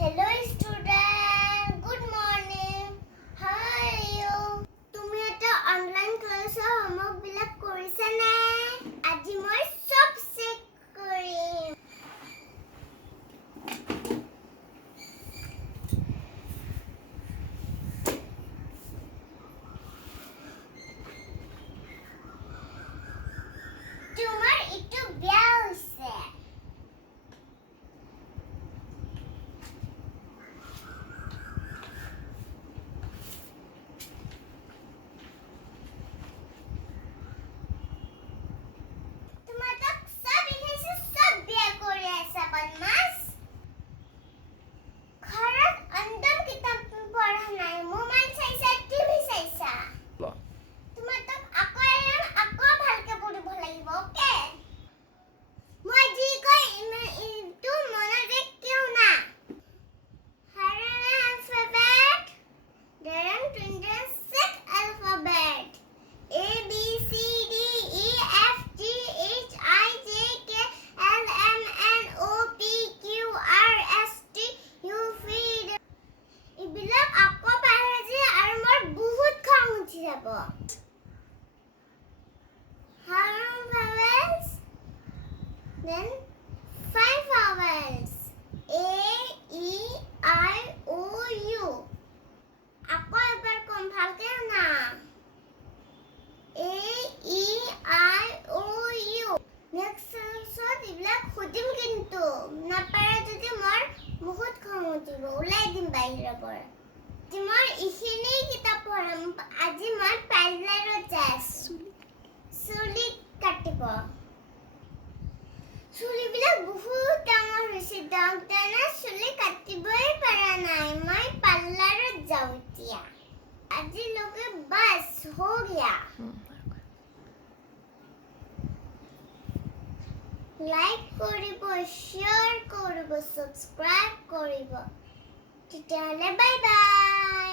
Hello student, good morning. How are you? তুমি এটা online ক্লাছৰ হোমৱৰ্ক বিলাক কৰিছা নে? আজি মই সব চেক কৰিম। তোমাৰ ইটো বেয়া হৈছে। Then 5 vowels. A, E, I, O, U. Ako ebar kom bhalke na. A, E, I, O, U. Next so diblak khudim kintu. Na pare jodi mor bahut khong utibo. Ulai dim bahira pora. Timor ikhini kitab poram. Aji mor parlor jas. Suli katibo. চুলিবিলাক বহুত ডাঙৰ হৈছে ডাক্তৰে চুলি কাটিবই পৰা নাই মই পাৰ্লাৰত যাওঁ এতিয়া আজিলৈকে বাস হৈ গয়া লাইক কৰিব শ্বেয়াৰ কৰিব সাবস্ক্ৰাইব কৰিব তেতিয়াহলে বাই বাই